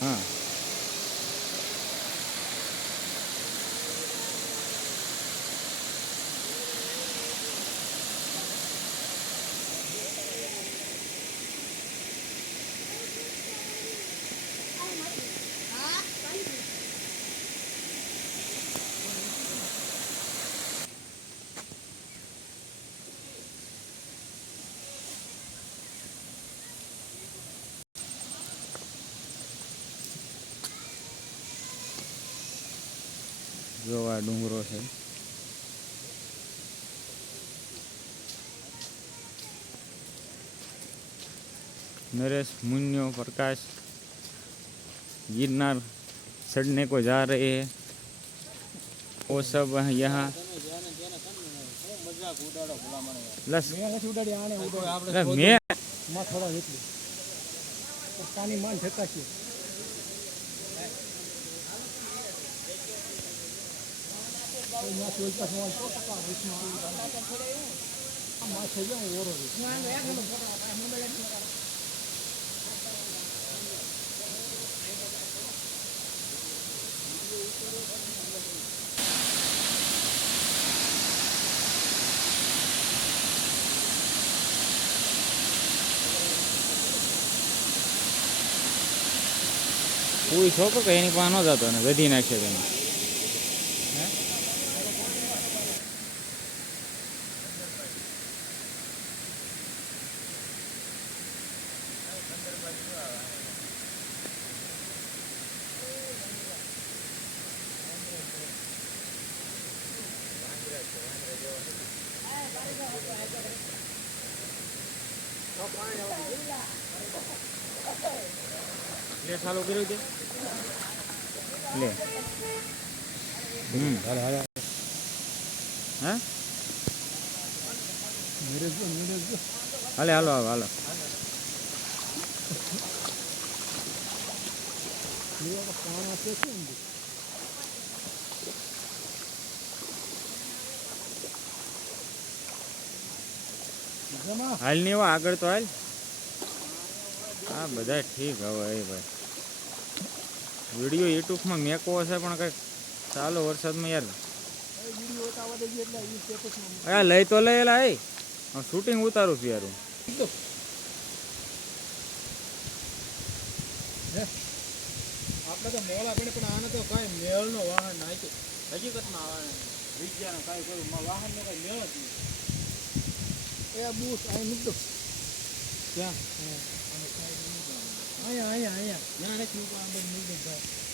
हाँ जो आ डूंगरो है नरेश मुन्यो प्रकाश गिरनार चढ़ने को जा रहे हैं। वो सब यहाँ लस मैं कोई छोकरो कहीं नहीं पानो जातो ने गधी नाखे તેને ले ચાલુ કર્યું છે લે હાલો હાલો હા હાલે હાલો હાલો હાલ નહીં એવા આગળ તો હાલ हाँ बधा ठीक हवे भाई वीडियो यूट्यूब में मेको हे पण कई चालो वरसाद में यार अरे लई तो लेला है हम शूटिंग उतारू छू यार આપણે તો મોળા પડે પણ આને તો કાઈ મેળનો વાહન નાખ્યો હકીકતમાં આવા વિજ્ઞાન કાઈ કોઈ વાહનનો કાઈ મેળ જ નહીં એ બૂસ આ મૂકતો ક્યાં અહીંયા અહીંયા અહીંયા ના નથી ઉપર અંદર મૂકી દે